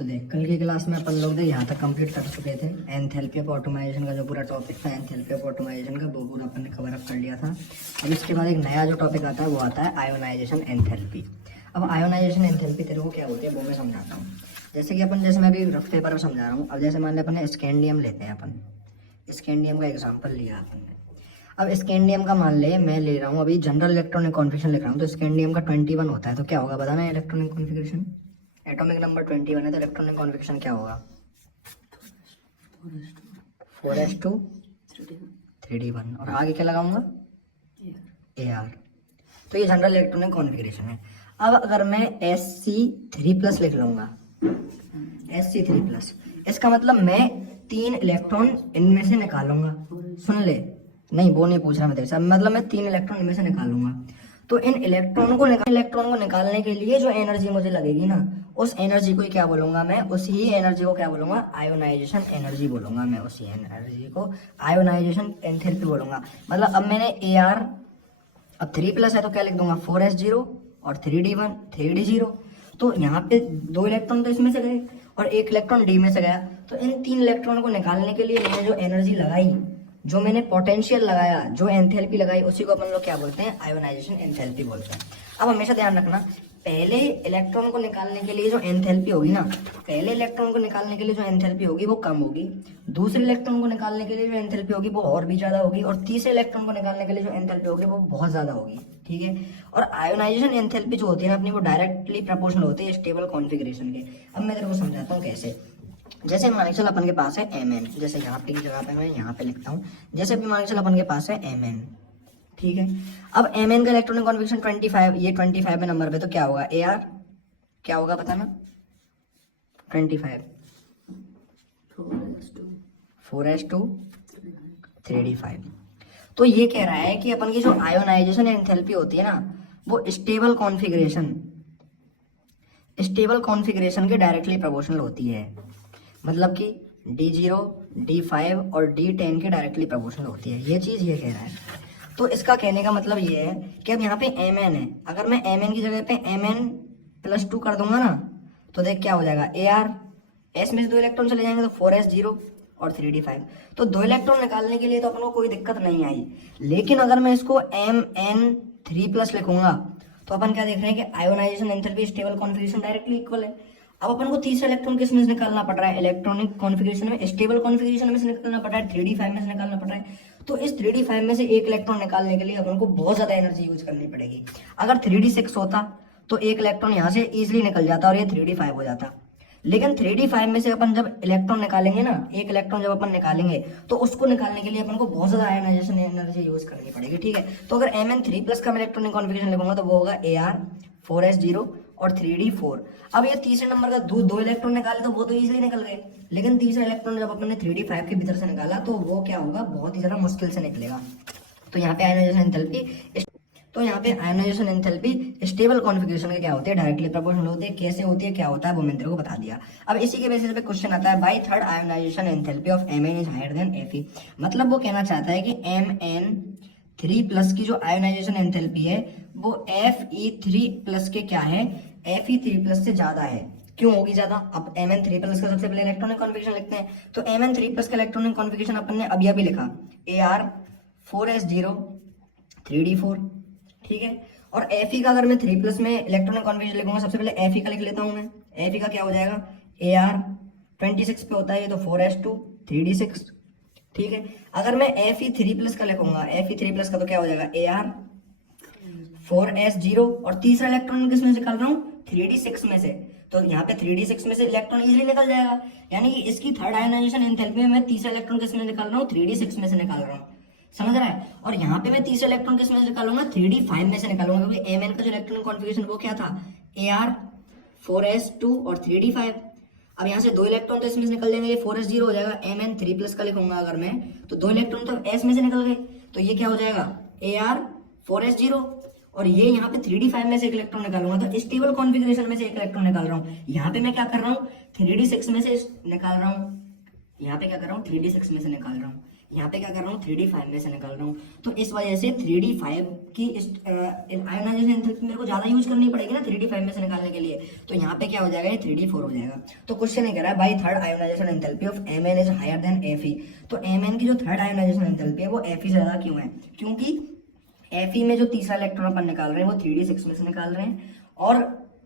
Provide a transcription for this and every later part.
तो देख, कल की क्लास में अपन लोग यहाँ तक कंप्लीट कर चुके थे। एंथैल्पी ऑफ ऑटोमाइजेशन का जो पूरा टॉपिक था, एंथैल्पी ऑफ ऑटोमाइजेशन का, वो पूरा अपन ने कवर अप कर लिया था। अब इसके बाद एक नया जो टॉपिक आता है वो आता है आयोनाइजेशन एंथैल्पी। अब आयोनाइजेशन एंथैल्पी तेरे को क्या होती है वो मैं समझाता हूँ। जैसे कि अपन, जैसे मैं अभी रफ पेपर में समझा रहा हूँ। अब जैसे मान लिया अपन ने स्कैंडियम लेते हैं, अपन स्कैंडियम का एग्जाम्पल लिया अपन ने। अब स्कैंडियम का मान ले, मैं ले रहा हूँ अभी जनरल इलेक्ट्रॉनिक कॉन्फिगरेशन लिख रहा हूँ, तो स्कैंडियम का 21 होता है। तो क्या होगा बताना है, इलेक्ट्रॉनिक कॉन्फिगरेशन एटॉमिक नंबर 21 है, तो इलेक्ट्रॉनिक कॉन्फिगरेशन क्या होगा 4s2 3d1। और आगे क्या लगाऊंगा Ar। तो ये जनरल इलेक्ट्रॉनिक कॉन्फिगरेशन है। अब अगर मैं Sc3+ लिख लूंगा, Sc3+, इसका मतलब मैं 3 इलेक्ट्रॉन इनमें से निकालूंगा। सुन ले, नहीं वो नहीं पूछ रहा मैं तेरे से, मतलब मैं 3 इलेक्ट्रॉन इनमें से निकालूंगा। तो इन इलेक्ट्रॉन को निकालने के लिए जो एनर्जी मुझे लगेगी ना, उस एनर्जी को क्या बोलूंगा मैं, उसी एनर्जी को क्या बोलूंगा, आयोनाइजेशन एनर्जी बोलूंगा मैं। उसी एनर्जी को आयोनाइजेशन एंथैल्पी बोलूंगा। मतलब अब मैंने Ar, अब 3+ है तो क्या लिख दूंगा 4s0 और 3d1 3d0। तो यहाँ पे 2 इलेक्ट्रॉन तो इसमें से गए और 1 इलेक्ट्रॉन डी में से गया। तो इन 3 इलेक्ट्रॉन को निकालने के लिए मैंने जो एनर्जी लगाई, जो मैंने पोटेंशियल लगाया, जो एंथैल्पी लगाई, उसी को अपन लोग क्या बोलते हैं, आयोनाइजेशन एंथैल्पी बोलते हैं। अब हमेशा ध्यान रखना, पहले इलेक्ट्रॉन को निकालने के लिए जो एंथैल्पी होगी ना, पहले इलेक्ट्रॉन को निकालने के लिए जो एंथैल्पी होगी वो कम होगी, दूसरे इलेक्ट्रॉन को निकालने के लिए जो एंथैल्पी होगी वो और भी ज्यादा होगी, और तीसरे इलेक्ट्रॉन को निकालने के लिए जो एंथैल्पी होगी वो बहुत ज्यादा होगी। ठीक है। और आयोनाइजेशन एंथैल्पी जो होती है ना अपनी, वो डायरेक्टली प्रोपोर्शनल होती है स्टेबल कॉन्फिगरेशन के। अब मैं तेरे को समझाता हूँ कैसे। जैसे मान के चल अपन के पास है Mn, जैसे यहाँ पे की जगह पे मैं यहाँ पे लिखता हूँ, जैसे भी मान के चल अपन के पास है Mn। ठीक है। अब Mn का इलेक्ट्रॉनिक कॉन्फिगरेशन 25, ये 25 नंबर पे, तो क्या होगा Ar, क्या होगा बताना 25 4s2 3d5। तो ये कह रहा है कि अपन की जो आयोनाइजेशन एंथैल्पी होती है ना, वो स्टेबल कॉन्फिगरेशन के डायरेक्टली प्रोपोर्शनल होती है। मतलब कि D0, D5 और D10 के डायरेक्टली प्रोपोर्शनल होती है। ये चीज ये कह रहा है। तो इसका कहने का मतलब ये है कि अब यहाँ पे Mn है, अगर मैं Mn की जगह पे Mn+2 कर दूंगा ना, तो देख क्या हो जाएगा Ar, S में से 2 इलेक्ट्रॉन चले जाएंगे तो 4s0 और 3d5। तो 2 इलेक्ट्रॉन निकालने के लिए तो अपन को कोई दिक्कत नहीं आई। लेकिन अगर मैं इसको Mn3+ लिखूंगा, तो अपन क्या देख रहे हैं कि ionisation enthalpy stable configuration directly equal है। अब अपन को तीसरा इलेक्ट्रॉन किस में से निकालना पड़ रहा है, इलेक्ट्रॉनिक कॉन्फिगरेशन में, स्टेबल कॉन्फिगरेशन में से निकालना पड़ रहा है, 3d5 में से निकालना पड़ रहा है। तो इस 3d5 में से 1 इलेक्ट्रॉन निकालने के लिए अपन को बहुत ज्यादा एनर्जी यूज करनी पड़ेगी। अगर 3d6 होता तो 1 इलेक्ट्रॉन यहाँ से इजिली निकल जाता और ये 3d5 हो जाता। लेकिन 3d5 में से अपन जब इलेक्ट्रॉन निकालेंगे ना, 1 इलेक्ट्रॉन जब अपन निकालेंगे, तो उसको निकालने के लिए अपन को बहुत ज्यादा आयोनाइजेशन एनर्जी यूज करनी पड़ेगी। ठीक है। तो अगर Mn3+ का इलेक्ट्रॉनिक कॉन्फिगरेशन लिखूंगा तो वो होगा Ar 4s0 और 3d4। अब ये तीसरे नंबर का 2 इलेक्ट्रॉन निकाले तो वो तो इजीली निकल गए, लेकिन तीसरा इलेक्ट्रॉन जब अपन ने 3d5 के भीतर से निकाला तो वो क्या होगा, बहुत ही ज्यादा मुश्किल से निकलेगा। तो यहाँ पे आयोनाइजेशन एंथैल्पी स्टेबल कॉन्फिगरेशन के क्या होते हैं, डायरेक्टली प्रोपोर्शनल होते हैं। कैसे होती है, क्या होता है, वो मैंने तेरे को बता दिया। अब इसी के बेसिस पे क्वेश्चन आता है, by third ionisation enthalpy of Mn is higher than Fe। मतलब वो कहना चाहता है कि Mn3+ की जो आयोनाइजेशन एंथैल्पी है वो Fe3+ के क्या है, Fe3+ से ज्यादा है। क्यों होगी ज्यादा, अब Mn3+ का सबसे पहले इलेक्ट्रॉनिक कॉन्फिगरेशन लिखते हैं। तो Mn3+ का इलेक्ट्रॉनिक कॉन्फिगरेशन अपन ने अभी लिखा Ar 4s0 3d4। ठीक है। और Fe का अगर मैं 3+ में इलेक्ट्रॉनिक कॉन्फिगरेशन लिखूंगा, सबसे पहले Fe का लिख लेता हूं मैं। Fe का क्या हो जाएगा, Ar 26 पे होता है ये, तो 4s2 3d6। ठीक है। अगर मैं Fe3+ का लिखूंगा, Fe3+ का तो क्या हो जाएगा Ar 4s0 और तीसरा इलेक्ट्रॉन किस में से निकाल रहा हूँ, 3d6 में से। तो यहाँ पे 3d6 में से इलेक्ट्रॉन इजीली निकल जाएगा, यानी कि इसकी थर्ड आयोनाइजेशन एंथैल्पी में मैं तीसरा इलेक्ट्रॉन किस में निकाल रहा हूँ, 3d6 में से निकाल रहा हूँ। समझ रहा है। और यहाँ पे मैं तीसरा इलेक्ट्रॉन किस में से निकालूंगा, 3d5 में से निकालूंगा, क्योंकि Mn का जो इलेक्ट्रॉनिक कॉन्फिगरेशन वो क्या था, Ar 4s2 और 3d5। अब यहाँ से 2 इलेक्ट्रॉन तो इसमें से निकल जाएंगे, ये 4s0 हो जाएगा। Mn3+ का लिखूंगा अगर मैं, तो 2 इलेक्ट्रॉन तो S में से निकल गए, तो ये क्या हो जाएगा Ar 4s0। और ये यहाँ पे 3d5 में से 1 इलेक्ट्रॉन निकालूंगा, तो स्टेबल कॉन्फिगरेशन में से 1 इलेक्ट्रॉन निकाल रहा हूँ। यहाँ पे मैं क्या कर रहा हूँ, 3d6 में से निकाल रहा हूँ, यहाँ पे क्या कर रहा हूँ, 3d6 में से निकाल रहा हूँ। यहाँ पे क्या कर रहा हूँ 3D5 में से निकाल रहा हूँ। तो इस वजह से 3D5 की आयोनाइजेशन एंथैल्पी मेरे को ज्यादा यूज करनी पड़ेगी ना 3D5 में से निकालने के लिए। तो यहाँ पे क्या हो जाएगा, ये 3D4 हो जाएगा। तो क्वेश्चन ये कह रहा है by third ionisation enthalpy of Mn is higher than Fe। तो Mn की जो थर्ड आयोनाइजेशन एंथैल्पी है वो Fe से ज्यादा क्यों है, क्योंकि Fe में जो तीसरा इलेक्ट्रॉन अपन निकाल रहे हैं वो 3D6 में से निकाल रहे हैं, और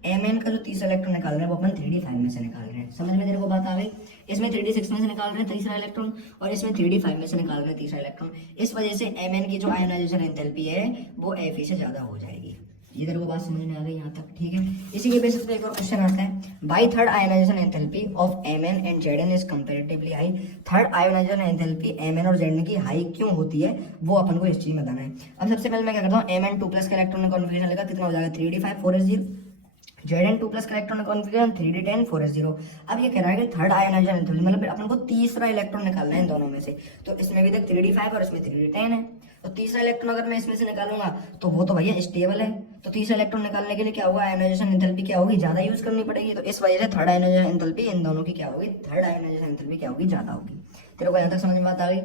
Mn का जो तीसरा इलेक्ट्रॉन निकाल रहे हैं वो अपन 3D5 में से निकाल रहे हैं। समझ में तेरे को बात आ गई। इसमें 3D6 में से निकाल रहे हैं तीसरा इलेक्ट्रॉन, और इसमें 3D5 में से निकाल रहे हैं तीसरा इलेक्ट्रॉन। इस वजह से Mn की जो आयोनाइजेशन एंथैल्पी है वो Fe से ज्यादा हो जाएगी। ये तेरे को बात समझ में आ गई यहाँ तक, ठीक है। इसी के बेसिस पे एक और क्वेश्चन आता है, by third ionisation enthalpy of Mn and Zn is comparatively high. Third ionisation enthalpy Mn और Zn की हाई क्यों होती है वो अपन को इस चीज में बताना है। अब सबसे पहले मैं क्या करता हूँ, Mn 2 प्लस का इलेक्ट्रॉन कॉन्फिगरेशन लेगा, कितना हो जाएगा 3D5 4s0। Zn 2 प्लस का इलेक्ट्रॉन कॉन्फिगरेशन 3D10 4s0। अब ये कह रहा है कि थर्ड आयोनाइजेशन एंथैल्पी मतलब अपन को तीसरा इलेक्ट्रॉन निकालना है इन दोनों में से। तो इसमें भी देख 3D5 और इसमें 3D10 है। तो तीसरा इलेक्ट्रॉन अगर मैं इसमें से निकालूंगा तो वो तो भैया स्टेबल है। तो तीसरा इलेक्ट्रॉन निकालने के लिए क्या होगा, आयोनाइजेशन एंथैल्पी क्या होगी, ज्यादा यूज करनी पड़ेगी। तो इस वजह से थर्ड आयोनाइजेशन एंथैल्पी इन दोनों की क्या होगी, थर्ड आयोनाइजेशन एंथैल्पी क्या होगी, ज्यादा होगी। तेरे को यहाँ तक समझ में बात आ गई।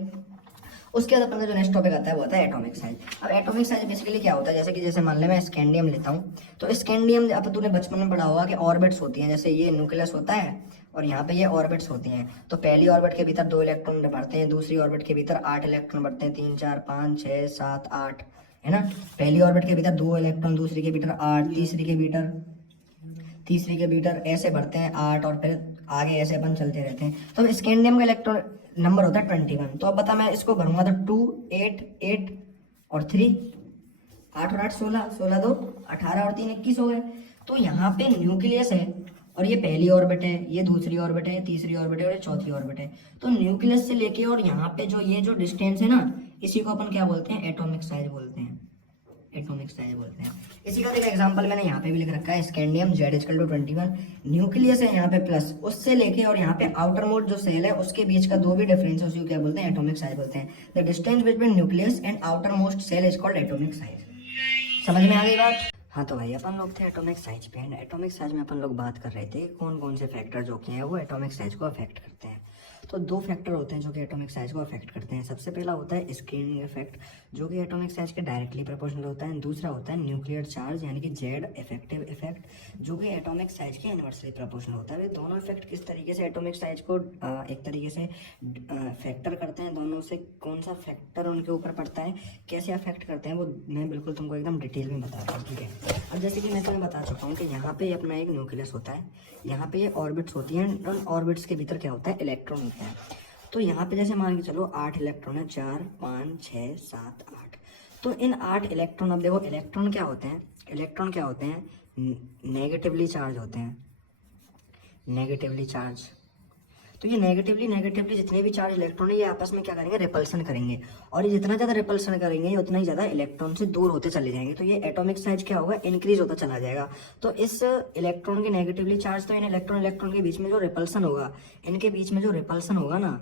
उसके बाद अपन का जो नेक्स्ट टॉपिक आता है वो आता है एटॉमिक साइज। अब एटॉमिक साइज बेसिकली क्या होता है, जैसे कि जैसे मान ले मैं स्कैंडियम लेता हूँ, तो स्कैंडियम अब तूने बचपन में पढ़ा होगा कि ऑर्बिट्स होती हैं, जैसे ये न्यूक्लियस होता है और यहाँ पे ये ऑर्बिट्स होती हैं। तो पहली ऑर्बिट के भीतर 2 इलेक्ट्रॉन बढ़ते हैं, दूसरी ऑर्बिट के भीतर 8 इलेक्ट्रॉन बढ़ते हैं, 3 4 5 6 7 8, है ना। पहली ऑर्बिट के भीतर 2 इलेक्ट्रॉन, दूसरी के भीतर 8, तीसरी के भीतर ऐसे बढ़ते हैं 8, और फिर आगे ऐसे अपन चलते रहते हैं। तो स्कैंडियम का इलेक्ट्रॉन नंबर होता है 21। तो अब बता मैं इसको भरूंगा तो 2 8 8 और 3, 8 और 8 16, 16 2 18 और 3 21 हो गए। तो यहाँ पे न्यूक्लियस है और ये पहली ऑर्बिट है, ये दूसरी ऑर्बिट है, ये तीसरी ऑर्बिट है और ये चौथी ऑर्बिट है। तो न्यूक्लियस से लेके और यहाँ पे जो ये जो डिस्टेंस है ना, इसी को अपन क्या बोलते हैं, एटॉमिक साइज बोलते हैं। एटॉमिक साइज बोलते हैं। इसी का एक एग्जांपल मैंने यहाँ पे भी लिख रखा है, स्कैंडियम Z=21, न्यूक्लियस है यहाँ पे प्लस, उससे लेके और यहाँ पे आउटर मोड जो सेल है उसके बीच का जो भी डिफरेंस है उसी को क्या बोलते हैं, एटॉमिक साइज बोलते हैं। The distance between nucleus and outermost shell is called atomic size. समझ में आ गई बात। हाँ तो भाई अपन लोग थे एटॉमिक साइज पे, एंड एटॉमिक साइज में अपन लोग बात कर रहे थे कौन कौन से फैक्टर जो कि हैं वो एटॉमिक साइज को अफेक्ट करते हैं। तो 2 फैक्टर होते हैं जो कि एटॉमिक साइज को अफेक्ट करते हैं। सबसे पहला होता है स्क्रीनिंग इफेक्ट, जो कि एटॉमिक साइज के डायरेक्टली प्रोपोर्शनल होता है। दूसरा होता है न्यूक्लियर चार्ज यानी कि जेड इफेक्टिव इफेक्ट, जो कि एटॉमिक साइज के इनवर्सली प्रोपोर्शनल होता है। वे दोनों इफेक्ट किस तरीके से एटॉमिक साइज को एक तरीके से फैक्टर करते हैं, दोनों से कौन सा फैक्टर उनके ऊपर पड़ता है, कैसे अफेक्ट करते हैं, वो मैं बिल्कुल तुमको एकदम डिटेल में बताता हूँ, ठीक है। अब जैसे कि मैं तुम्हें बता चुका हूँ कि यहाँ पे अपना एक न्यूक्लियस होता है, यहाँ पे ये ऑर्बिट्स होती हैं, उन ऑर्बिट्स के भीतर क्या होता है, इलेक्ट्रॉन होता है। तो यहाँ पे जैसे मान के चलो 8 इलेक्ट्रॉन है, 4 5 6 7 8। तो इन 8 इलेक्ट्रॉन, अब देखो इलेक्ट्रॉन क्या होते हैं, इलेक्ट्रॉन क्या होते हैं, नेगेटिवली चार्ज होते हैं, नेगेटिवली चार्ज। तो ये नेगेटिवली जितने भी चार्ज इलेक्ट्रॉन है ये आपस में क्या करेंगे, रिपल्सन करेंगे, और ये जितना ज़्यादा रिपल्सन करेंगे ये उतना ही ज़्यादा इलेक्ट्रॉन से दूर होते चले जाएंगे। तो ये एटॉमिक साइज क्या होगा, इंक्रीज होता चला जाएगा। तो इस इलेक्ट्रॉन के नेगेटिवली चार्ज, तो इन इलेक्ट्रॉन के बीच में जो रिपल्सन होगा, इनके बीच में जो रिपल्सन होगा ना,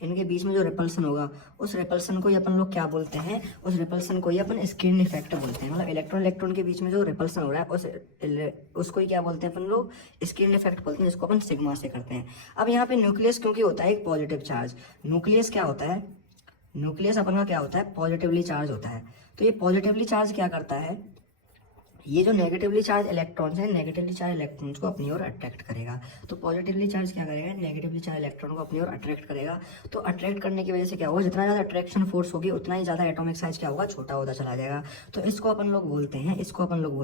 इनके बीच में जो रिपल्सन होगा, उस रिपल्सन को ही अपन लोग क्या बोलते हैं, उस रिपल्सन को ही अपन स्क्रीन इफेक्ट बोलते हैं। मतलब इलेक्ट्रॉन के बीच में जो रिपल्सन हो रहा है उसको ही क्या बोलते हैं अपन लोग, स्क्रीन इफेक्ट बोलते हैं, जिसको अपन सिग्मा से करते हैं। अब यहाँ पे न्यूक्लियस क्योंकि होता है एक पॉजिटिव चार्ज, न्यूक्लियस क्या होता है, न्यूक्लियस अपन का क्या होता है, पॉजिटिवली चार्ज होता है। तो ये पॉजिटिवली चार्ज क्या करता है, ये जो नेगेटिवली चार्ज इलेक्ट्रॉन्स हैं, नेगेटिवली चार्ज इलेक्ट्रॉन्स को अपनी ओर अट्रैक्ट करेगा। तो पॉजिटिवली चार्ज क्या करेगा, नेगेटिवली चार्ज इलेक्ट्रॉन को अपनी ओर अट्रैक्ट करेगा। तो अट्रैक्ट करने की वजह से क्या होगा, जितना ज़्यादा अट्रैक्शन फोर्स होगी उतना ही ज़्यादा एटॉमिक साइज क्या होगा, छोटा होता चला जाएगा। तो इसको अपन लोग बोलते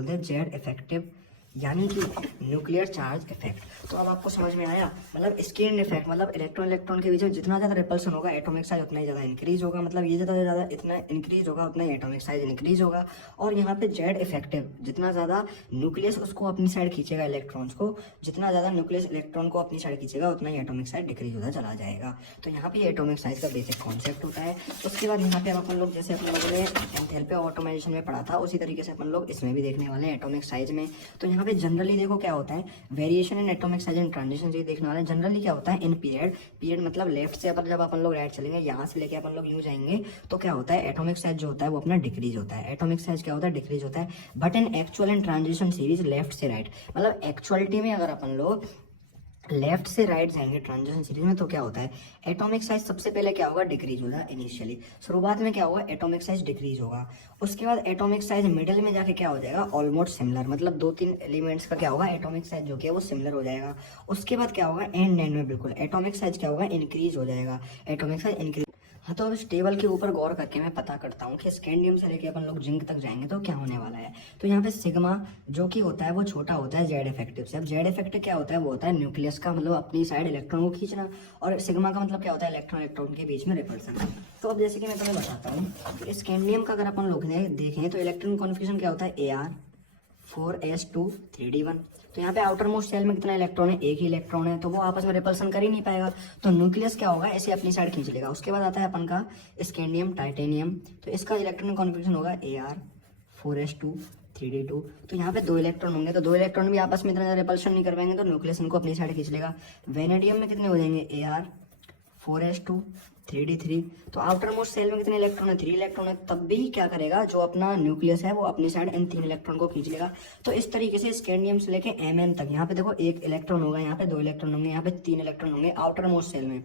हैं जेड इफेक्टिव यानी कि न्यूक्लियर चार्ज इफेक्ट। तो अब आपको समझ में आया, मतलब स्क्रीन इफेक्ट, मतलब इलेक्ट्रॉन के बीच में जितना ज़्यादा रिपल्सन होगा एटॉमिक साइज उतना ही ज़्यादा इंक्रीज होगा, मतलब ये ज़्यादा इतना इंक्रीज होगा उतना ही एटॉमिक साइज इंक्रीज होगा। और यहाँ पे जेड इफेक्टिव, जितना ज़्यादा न्यूक्लियस उसको अपनी साइड खींचेगा इलेक्ट्रॉन्स को, जितना ज़्यादा न्यूक्लियस इलेक्ट्रॉन को अपनी साइड खींचेगा उतना ही एटॉमिक साइज डिक्रीज होता चला जाएगा। तो यहाँ पे एटॉमिक साइज का बेसिक कॉन्सेप्ट होता है। उसके बाद यहाँ पे अब अपन लोग जैसे अपन लोगों ने एंथैल्पी ऑटोमाइजेशन में पढ़ा था, उसी तरीके से अपन लोग इसमें भी देखने वाले हैं एटॉमिक साइज में। तो यहाँ पे जनरली देखो क्या होता है, variation in atomic size and transition ये देखने वाले हैं। जनरली क्या होता है, इन पीरियड मतलब लेफ्ट से जब अपन लोग राइट चलेंगे, यहाँ से लेके अपन लोग यूं जाएंगे, तो क्या होता है, एटॉमिक साइज जो होता है वो अपना डिक्रीज होता है। एटॉमिक साइज क्या होता है, डिक्रीज होता है। But in actual and transition series left से राइट, मतलब एक्चुअलिटी में अगर अपन लोग लेफ्ट से राइट जाएंगे ट्रांजिशन सीरीज में तो क्या होता है, एटॉमिक साइज सबसे पहले क्या होगा, डिक्रीज होगा इनिशियली, शुरुआत में क्या होगा, एटॉमिक साइज डिक्रीज होगा। उसके बाद एटॉमिक साइज मिडिल में जाके क्या हो जाएगा, ऑलमोस्ट सिमिलर, मतलब 2-3 एलिमेंट्स का क्या होगा, एटॉमिक साइज जो कि है वो सिमिलर हो जाएगा। उसके बाद क्या होगा, एंड में बिल्कुल एटॉमिक साइज क्या होगा, इंक्रीज हो जाएगा, एटॉमिक साइज इंक्रीज। हाँ, तो अब इस टेबल के ऊपर गौर करके मैं पता करता हूँ कि स्कैंडियम से लेके अपन लोग जिंक तक जाएंगे तो क्या होने वाला है। तो यहाँ पे सिग्मा जो कि होता है वो छोटा होता है जेड इफेक्टिव से। अब जेड इफेक्टिव क्या होता है, वो होता है न्यूक्लियस का मतलब अपनी साइड इलेक्ट्रॉन को खींचना, और सिग्मा का मतलब क्या होता है, इलेक्ट्रॉन इलेक्ट्रॉन के बीच में रिपल्सन। तो अब जैसे कि मैं तुम्हें बताता हूँ, तो स्कैंडियम का अगर अपन लोग देखें तो इलेक्ट्रॉन कॉन्फिगरेशन क्या होता है, Ar4s2 3d1। तो यहाँ पे आउटर मोस्ट सेल में कितना इलेक्ट्रॉन है, एक ही इलेक्ट्रॉन है, तो वो आपस में रिपल्सन कर ही नहीं पाएगा, तो न्यूक्लियस क्या होगा, ऐसे अपनी साइड खींच लेगा। उसके बाद आता है अपन का स्कैंडियम टाइटेनियम, तो इसका इलेक्ट्रॉन कॉन्फिगरेशन होगा Ar4s2 3d2। तो यहाँ पे 2 इलेक्ट्रॉन होंगे, तो 2 इलेक्ट्रॉन भी आपस में इतना ज़्यादा रिपल्शन नहीं कर पाएंगे, तो न्यूक्लियस इनको अपनी साइड खींच लेगा। वेनेडियम में कितने हो जाएंगे, Ar4s2 3d3। तो आउटर मोस्ट सेल में कितने इलेक्ट्रॉन है, 3 इलेक्ट्रॉन है, तब भी क्या करेगा, जो अपना न्यूक्लियस है वो अपनी साइड इन 3 इलेक्ट्रॉन को खींच लेगा। तो इस तरीके से स्कैंडियम से लेके Mn तक, यहाँ पे देखो 1 इलेक्ट्रॉन होगा, यहाँ पे 2 इलेक्ट्रॉन होंगे, यहाँ पे 3 इलेक्ट्रॉन होंगे आउटर मोस्ट सेल में,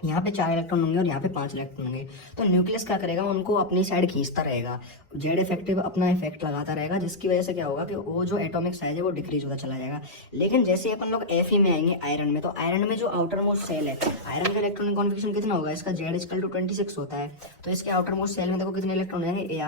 यहाँ पे 4 इलेक्ट्रॉन होंगे और यहाँ पे 5 इलेक्ट्रॉन होंगे। तो न्यूक्लियस क्या करेगा, उनको अपनी साइड खींचता रहेगा, जेड इफेक्टिव अपना इफेक्ट लगाता रहेगा, जिसकी वजह से क्या होगा कि वो जो एटॉमिक साइज है वो डिक्रीज होता चला जाएगा। लेकिन जैसे ही अपन लोग Fe में आएंगे, आयरन में, तो आयरन में जो आउटर मोस्ट सेल है, आयरन का इलेक्ट्रॉनिक कॉन्फिगरेशन कितना होगा, इसका Z=26 होता है। तो इसके आउटर मोस्ट सेल में देखो कितने इलेक्ट्रॉन आएंगे,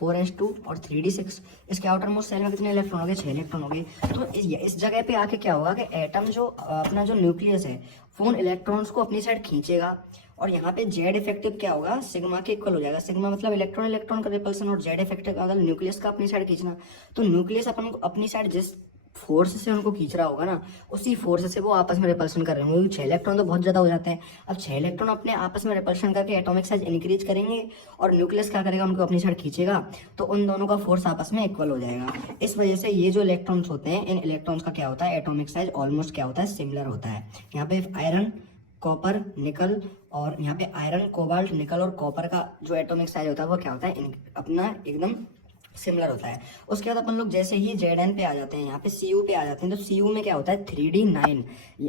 Ar4s2 और 3d6। इसके आउटर मोस्ट सेल में कितने इलेक्ट्रॉन हो गए, 6 इलेक्ट्रॉन हो गए। तो इस जगह पे आके क्या होगा कि एटम जो अपना जो न्यूक्लियस है वो उन इलेक्ट्रॉन्स को अपनी साइड खींचेगा, और यहाँ पे जेड इफेक्टिव क्या होगा, सिग्मा के इक्वल हो जाएगा। सिग्मा मतलब इलेक्ट्रॉन इलेक्ट्रॉन का रिपल्सन, और जेड इफेक्टिव का मतलब न्यूक्लियस का अपनी साइड खींचना। तो न्यूक्लियस अपन अपनी साइड जिस फोर्स से उनको खींच रहा होगा ना, उसी फोर्स से वो आपस में रिपल्सन कर रहे होंगे, क्योंकि 6 इलेक्ट्रॉन तो बहुत ज्यादा हो जाते हैं। अब 6 इलेक्ट्रॉन अपने आपस में रिपल्सन करके एटॉमिक साइज इंक्रीज करेंगे, और न्यूक्लियस क्या करेगा, उनको अपनी साइड खींचेगा, तो उन दोनों का फोर्स आपस में इक्वल हो जाएगा। इस वजह से ये जो इलेक्ट्रॉन्स होते हैं, इन इलेक्ट्रॉन्स का क्या होता है, एटॉमिक साइज ऑलमोस्ट क्या होता है, सिमिलर होता है। यहाँ पे आयरन, कॉपर, निकल, और यहाँ पे आयरन, कोबाल्ट, निकल और कॉपर का जो एटॉमिक साइज होता है वो क्या होता है, अपना एकदम सिमिलर होता है। उसके बाद अपन लोग जैसे ही Zn पे आ जाते हैं, यहाँ पे Cu पे आ जाते हैं, तो Cu में क्या होता है, 3d9,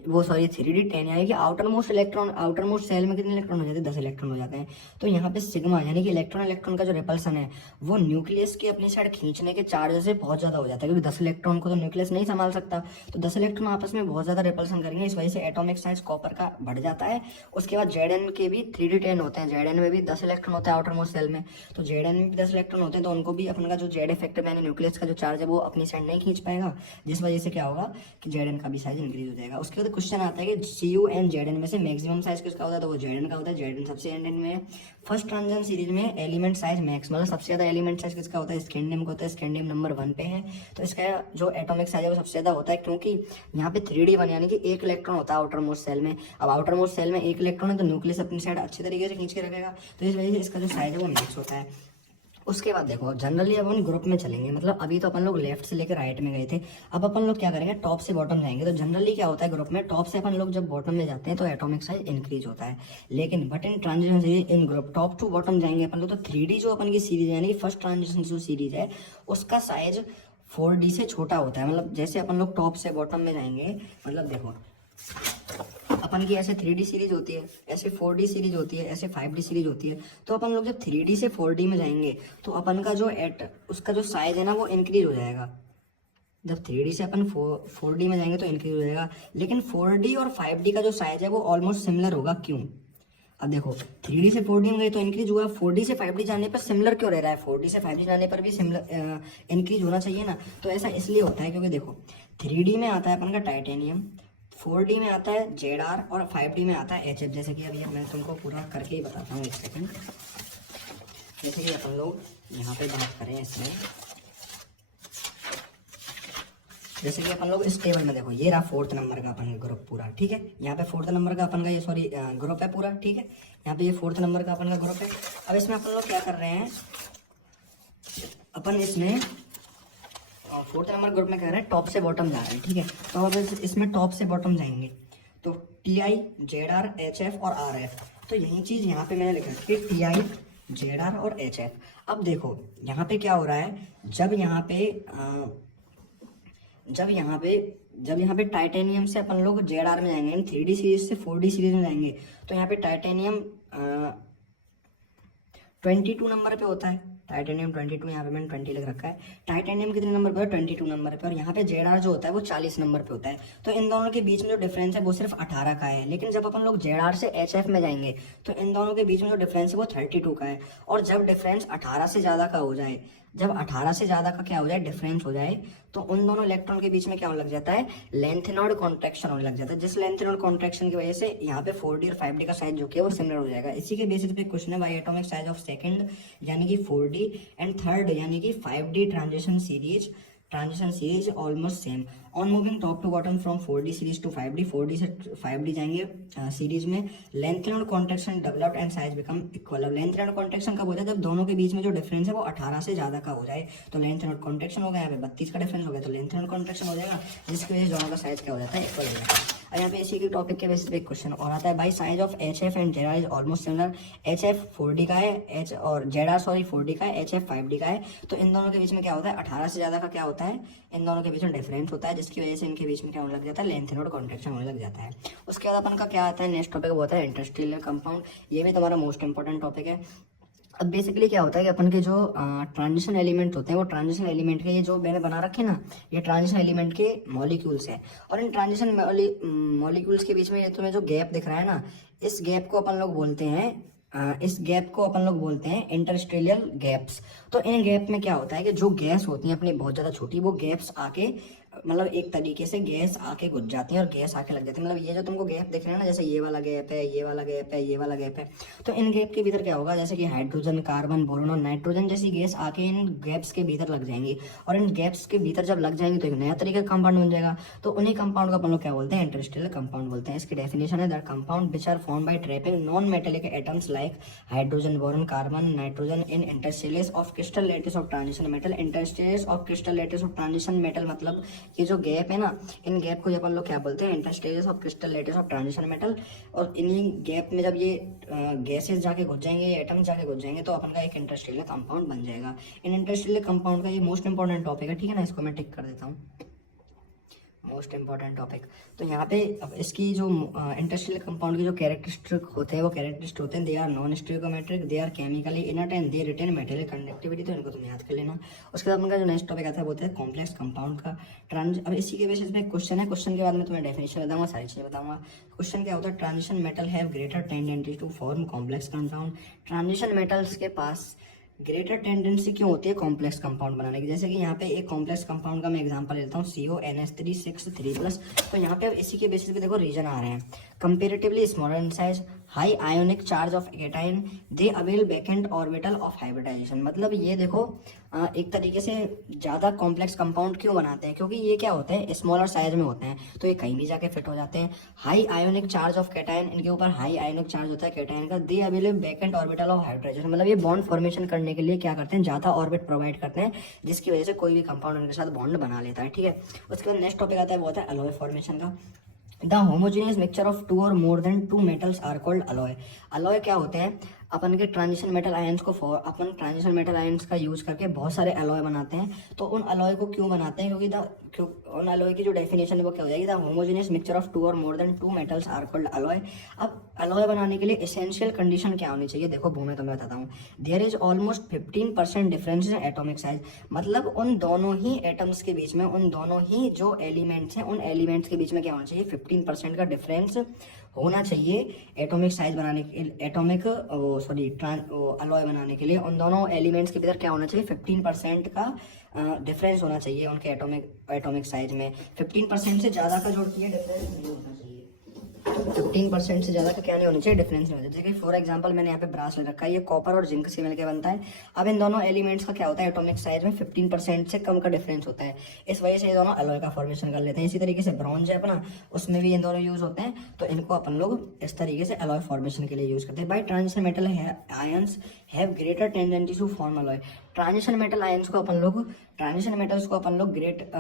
वो सॉरी 3d10, यानी कि outermost electron, outermost shell में कितने इलेक्ट्रॉन हो जाते हैं, 10 इलेक्ट्रॉन हो जाते हैं। तो यहाँ पे सिग्मा यानी कि इलेक्ट्रॉन इलेक्ट्रॉन का जो रिपल्सन है वो न्यूक्लियस की अपनी साइड खींचने के चार्ज से बहुत ज्यादा हो जाता है, क्योंकि 10 इलेक्ट्रॉन को तो न्यूक्लियस नहीं संभाल सकता, तो 10 इलेक्ट्रॉन आपस में बहुत ज्यादा रिपल्सन करेंगे, इस वजह से एटॉमिक साइज कॉपर का बढ़ जाता है। उसके बाद Zn के भी 3d10 होते हैं, Zn में भी 10 इलेक्ट्रॉन होता है आउटर मोस्ट सेल में, तो Zn में भी 10 इलेक्ट्रॉन होते हैं, तो उनको भी अपन का जो जेड इफेक्टिव यानी न्यूक्लियस का जो चार्ज है वो अपनी साइड नहीं खींच पाएगा, जिस वजह से क्या होगा कि Zn का भी साइज इंक्रीज हो जाएगा। उसके बाद क्वेश्चन आता है कि Cu एंड Zn में से मैक्सिमम साइज किसका होता है, तो वो Zn का होता है, Zn सबसे एंड में है। फर्स्ट ट्रांजिशन सीरीज में एलिमेंट साइज मैक्स, मतलब सबसे ज्यादा एलिमेंट साइज किसका होता है, स्कैंडियम का होता है, स्कैंडियम नंबर 1 पे है। तो इसका जो एटॉमिक साइज है वो सबसे ज्यादा होता है, क्योंकि यहाँ पे 3d1 यानी कि 1 इलेक्ट्रॉन होता है आउटर मोस्ट सेल में। अब आउटर मोस्ट सेल में 1 इलेक्ट्रॉन है, तो न्यूक्लियस अपनी साइड अच्छे तरीके से खींच के रखेगा, तो इस वजह से इसका जो साइज है वो मैक्स होता है। उसके बाद देखो जनरली अब अपन ग्रुप में चलेंगे, मतलब अभी तो अपन लोग लेफ्ट से लेकर राइट में गए थे, अब अपन लोग क्या करेंगे, टॉप से बॉटम जाएंगे। तो जनरली क्या होता है ग्रुप में, टॉप से अपन लोग जब बॉटम में जाते हैं तो एटॉमिक साइज इंक्रीज होता है, लेकिन but in transition series in group top to bottom जाएंगे अपन लोग, तो 3D जो अपन की सीरीज है यानी फर्स्ट ट्रांजिशन जो सीरीज है उसका साइज 4D से छोटा होता है। मतलब जैसे अपन लोग टॉप से बॉटम में जाएंगे, मतलब देखो अपन की ऐसे 3D सीरीज होती है, ऐसे 4D सीरीज होती है, ऐसे 5D सीरीज होती है। तो अपन लोग जब 3D से 4D में जाएंगे तो अपन का जो उसका जो साइज है ना वो इंक्रीज हो जाएगा। जब 3D से अपन 4D में जाएंगे तो इंक्रीज हो जाएगा, लेकिन 4D और 5D का जो साइज है वो ऑलमोस्ट सिमिलर होगा। क्यों? अब देखो 3D से 4D में गए तो इंक्रीज हुआ, 4D से 5D जाने पर सिमिलर क्यों रह रहा है, 4D से 5D जाने पर भी सिमिलर इंक्रीज होना चाहिए ना। तो ऐसा इसलिए होता है क्योंकि देखो 3D में आता है अपन का टाइटेनियम, 4D में आता है Zr और 5D में आता है HF। जैसे कि अभी मैं तुमको पूरा करके ही बताता हूँ, एक सेकंड। जैसे कि अपन लोग यहाँ पे बात करें इसमें, जैसे कि अपन लोग इस टेबल में देखो, ये रहा 4th नंबर का अपन ग्रुप पूरा, ठीक है। यहाँ पे 4th नंबर का अपन का ये सॉरी ग्रुप है पूरा, ठीक है। यहाँ पे ये 4th नंबर का अपन का ग्रुप है। अब इसमें अपन लोग क्या कर रहे हैं, अपन इसमें 4th नंबर ग्रुप में कह रहे हैं टॉप से बॉटम जा रहे हैं, ठीक है। तो अब इसमें टॉप से बॉटम जाएंगे तो Ti, Zr, HF और RF। तो यही चीज यहाँ पे मैंने लिखा कि Ti, Zr और HF। अब देखो यहाँ पे क्या हो रहा है, जब यहाँ पे जब यहाँ पे टाइटेनियम से अपन लोग ZR में जाएंगे, 3D सीरीज से 4D सीरीज में जाएंगे, तो यहाँ पे टाइटेनियम 22 नंबर पे होता है। टाइटेनियम 22, यहाँ पे मैंने 20 लिख रखा है। टाइटेनियम कितने नंबर पे है? 22 नंबर पे। और यहाँ पे ZR जो होता है वो 40 नंबर पे होता है। तो इन दोनों के बीच में जो डिफरेंस है वो सिर्फ 18 का है। लेकिन जब अपन लोग ZR से HF में जाएंगे तो इन दोनों के बीच में जो डिफरेंस है वो 32 का है। और जब डिफरेंस 18 से ज़्यादा का हो जाए, जब 18 से ज़्यादा का क्या हो जाए, डिफरेंस हो जाए, तो उन दोनों इलेक्ट्रॉन के बीच में क्या होने लग जाता है? लेंथेनॉइड कॉन्ट्रैक्शन होने लग जाता है। जिस लेंथेनॉइड कॉन्ट्रैक्शन की वजह से यहाँ पे 4D और 5D का साइज जो कि है वो सिमिलर हो जाएगा। इसी के बेसिस पे क्वेश्चन है by atomic size of second यानी कि 4D एंड थर्ड यानी कि 5D transition series almost same on moving top to bottom from 4D series to 5D, 4D से 5D जाएंगे सीरीज में। Lanthanoid contraction developed and size become equal. अब lanthanoid contraction कब हो जाए? जब दोनों के बीच में जो डिफरेंस है वो 18 से ज्यादा का हो जाए। तो लेंथेनॉइड कॉन्ट्रैक्शन हो गया, यहाँ पे 32 का डिफरेंस हो गया, तो लेंथेनॉइड कॉन्ट्रैक्शन हो जाएगा, जिसकी वजह से दोनों का साइज क्या हो जाता है? इक्वल हो जाता है। और यहाँ पे इसी के टॉपिक के बेसिस पे एक क्वेश्चन और आता है, by size of HF and ZR is almost similar. HF 4D का है, और ZR 4D का है, HF 5D का है। तो इन दोनों के बीच में क्या होता है? 18 से ज्यादा का क्या होता है? इन दोनों के बीच में डिफरेंस होता है, जिसकी वजह से इनके बीच में क्या होने लग जाता है? लेंथेनॉइड कॉन्ट्रैक्शन होने लग जाता है। उसके बाद अपन का क्या आता है? नेक्स्ट टॉपिक वो होता है इंटरस्टेलर कंपाउंड। ये भी तुम्हारा मोस्ट इंपॉर्टेंट टॉपिक है। अब बेसिकली क्या होता है कि अपन के जो ट्रांजिशन एलिमेंट होते हैं वो ट्रांजिशन एलिमेंट के ये जो मैंने बना रखे ना, ये ट्रांजिशन एलिमेंट के मॉलिक्यूल्स हैं। और इन ट्रांजिशन मॉलिक्यूल्स के बीच में ये तुम्हें जो गैप दिख रहा है ना, इस गैप को अपन लोग बोलते हैं इंटरस्टेलर गैप्स। तो इन गैप में क्या होता है कि जो गैस होती है अपनी बहुत ज़्यादा छोटी, वो गैप्स आके मतलब एक तरीके से गैस आके घुस जाती है और गैस आके लग जाती है। मतलब ये जो तुमको गैप दिख रहे हैं ना, जैसे ये वाला गैप है, ये वाला गैप है, ये वाला गैप है, तो इन गैप के भीतर क्या होगा? जैसे कि हाइड्रोजन, कार्बन, बोरोन और नाइट्रोजन जैसी गैस आके इन गैप्स के भीतर लग जाएंगी। और इन गैप्स के भीतर जब लग जाएंगी तो एक नया तरीके का कंपाउंड बन जाएगा। तो उन्हीं कंपाउंड को अपन लोग क्या बोलते हैं? इंटरस्टेलर कंपाउंड बोलते हैं। इसकी डेफिनेशन है that compound which are form by trapping non metallic atoms like hydrogen, boron, carbon, nitrogen in interstices of crystal lattice of transition metal. Interstices of crystal lattice of transition metal मतलब ये जो gap है ना, इन gap को अपन लोग क्या बोलते हैं? Interstitials of crystal lattice of transition metal. और इन्हीं गैप में जब ये गैसेस जाके घुस जाएंगे, ये एटम्स जाके घुस जाएंगे, तो अपन का एक इंटरस्टेलर कंपाउंड बन जाएगा। इन इंटरस्टेलर कंपाउंड का ये मोस्ट इंपॉर्टेंट टॉपिक है, ठीक है ना? इसको मैं टिक कर देता हूँ, मोस्ट इंपॉर्टेंट टॉपिक। तो यहाँ पे इसकी जो इंटरस्टेलर कंपाउंड के जो कैरेक्टरिस्टिक होते हैं वो कैरेक्टरिस्टिक होते हैं, they are non stoichiometric, they are chemically inert and they retain material conductivity. तो इनको तुम याद कर लेना। उसके बाद उनका जो नेक्स्ट टॉपिक आता है वो होता है कॉम्प्लेक्स कंपाउंड का अब इसी के बेसिस पे क्वेश्चन है। क्वेश्चन के बाद में तुम्हें डेफिनेशन बताऊंगा, सारी चीजें बताऊंगा। क्वेश्चन क्या होता है? Transition metal have greater tendency to form complex compound. Transition metals के पास ग्रेटर टेंडेंसी क्यों होती है कॉम्प्लेक्स कंपाउंड बनाने की? जैसे कि यहाँ पे एक कॉम्प्लेक्स कंपाउंड का मैं एग्जांपल लेता हूँ, CONH3 6 3+। तो यहाँ पे अब इसी के बेसिस पे देखो रीजन आ रहे हैं। Comparatively smaller in size, high ionic charge of cation, they avail vacant orbital of hybridisation. मतलब ये देखो एक तरीके से ज़्यादा कॉम्प्लेक्स कंपाउंड क्यों बनाते हैं? क्योंकि ये क्या होते हैं? स्मॉलर साइज में होते हैं, तो ये कहीं भी जाके फिट हो जाते हैं। High ionic charge of cation, इनके ऊपर हाई आयोनिक चार्ज होता है केटाइन का। They avail vacant orbital of hybridisation, मतलब ये बॉन्ड फॉर्मेशन करने के लिए क्या करते हैं? ज़्यादा ऑर्बिट प्रोवाइड करते हैं, जिसकी वजह से कोई भी कंपाउंड उनके साथ बॉन्ड बना लेता है, ठीक है। उसके बाद नेक्स्ट टॉपिक आता है वो होता है अलॉय फॉर्मेशन का। द होमोजेनियस मिक्सचर ऑफ 2 और more than 2 metals are called alloy. Alloy क्या होते हैं? अपन के ट्रांजिशन मेटल आयंस को अपन ट्रांजिशन मेटल आयंस का यूज करके बहुत सारे अलॉय बनाते हैं। तो उन अलॉय को क्यों बनाते हैं? क्योंकि उन अलॉय की जो डेफिनेशन है वो क्या हो जाएगी? द होमोजेनियस मिक्सचर ऑफ 2 और more than 2 metals are called alloy. अब अलॉय बनाने के लिए एसेंशियल कंडीशन क्या होनी चाहिए? देखो वो मैं तुम्हें बताता हूँ। There is almost 15% difference in atomic size. मतलब उन दोनों ही एटम्स के बीच में, उन दोनों ही जो एलिमेंट्स हैं, उन एलिमेंट्स के बीच में क्या होना चाहिए? 15% का डिफरेंस होना चाहिए एटॉमिक साइज बनाने के, अलॉय बनाने के लिए। उन दोनों एलिमेंट्स के भीतर क्या होना चाहिए? 15% का डिफरेंस होना चाहिए उनके एटॉमिक साइज में। 15% से ज़्यादा का जो डिफरेंस नहीं होना चाहिए। 15% से ज़्यादा का क्या नहीं होना चाहिए? डिफरेंस नहीं होना चाहिए। जैसे कि फॉर एग्जांपल मैंने यहाँ पे ब्रास ले रखा है, ये कॉपर और जिंक से मिलकर बनता है। अब इन दोनों एलिमेंट्स का क्या होता है? एटॉमिक साइज में 15% से कम का डिफरेंस होता है, इस वजह से ये दोनों अलॉय का फॉर्मेशन कर लेते हैं। इसी तरीके से ब्रॉन्ज है अपना, उसमें भी इन दोनों यूज होते हैं, तो इनको अपन लोग इस तरीके से अलॉय फॉर्मेशन के लिए यूज करते हैं। By transition metal ions have greater tendency to form alloy. Transition metal ions को अपन लोग, ट्रांजिशन मेटल्स को अपन लोग ग्रेट